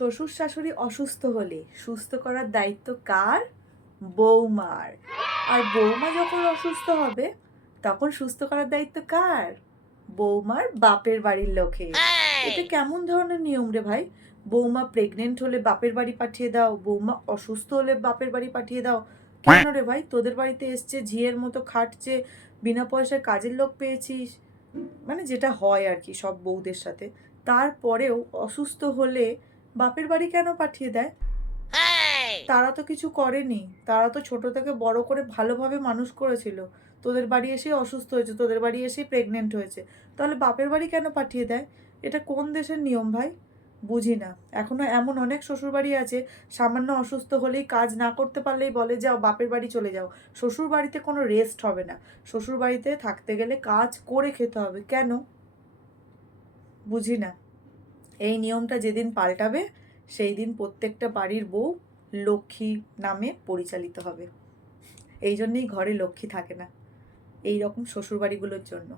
শ্বশুর শাশুড়ি অসুস্থ হলে সুস্থ করার দায়িত্ব কার? বৌমার। আর বৌমা যখন অসুস্থ হবে তখন সুস্থ করার দায়িত্ব কার? বৌমার বাপের বাড়ির লোকের। এটা কেমন ধরনের নিয়ম রে ভাই? বৌমা প্রেগনেন্ট হলে বাপের বাড়ি পাঠিয়ে দাও, বৌমা অসুস্থ হলে বাপের বাড়ি পাঠিয়ে দাও। কেন রে ভাই? তোদের বাড়িতে এসছে, ঝিয়ের মতো খাটছে, বিনা পয়সায় কাজের লোক পেয়েছিস, মানে যেটা হয় আর কি সব বউদের সাথে, তারপরেও অসুস্থ হলে বাপের বাড়ি কেন পাঠিয়ে দেয়? তারা তো কিছু করেনি, তারা তো ছোট থেকে বড় করে ভালোভাবে মানুষ করেছিল। তোদের বাড়ি এসেই অসুস্থ হয়েছে, তোদের বাড়ি এসেই প্রেগনেন্ট হয়েছে, তাহলে বাপের বাড়ি কেন পাঠিয়ে দেয়? এটা কোন দেশের নিয়ম ভাই? বুঝি না। এখনো এমন অনেক শ্বশুর বাড়ি আছে, সামান্য অসুস্থ হলেই কাজ না করতে পারলেই বলে যাও বাপের বাড়ি চলে যাও। শ্বশুর বাড়িতে কোনো রেস্ট হবে না, শ্বশুর বাড়িতে থাকতে গেলে কাজ করে খেতে হবে। কেন? বুঝি না। এই নিয়মটা যেদিন পাল্টাবে সেই দিন প্রত্যেকটা বাড়ির বউ লক্ষ্মী নামে পরিচালিত হবে। এই জন্যেই ঘরে লক্ষ্মী থাকে না, এই রকম শ্বশুরবাড়িগুলোর জন্য।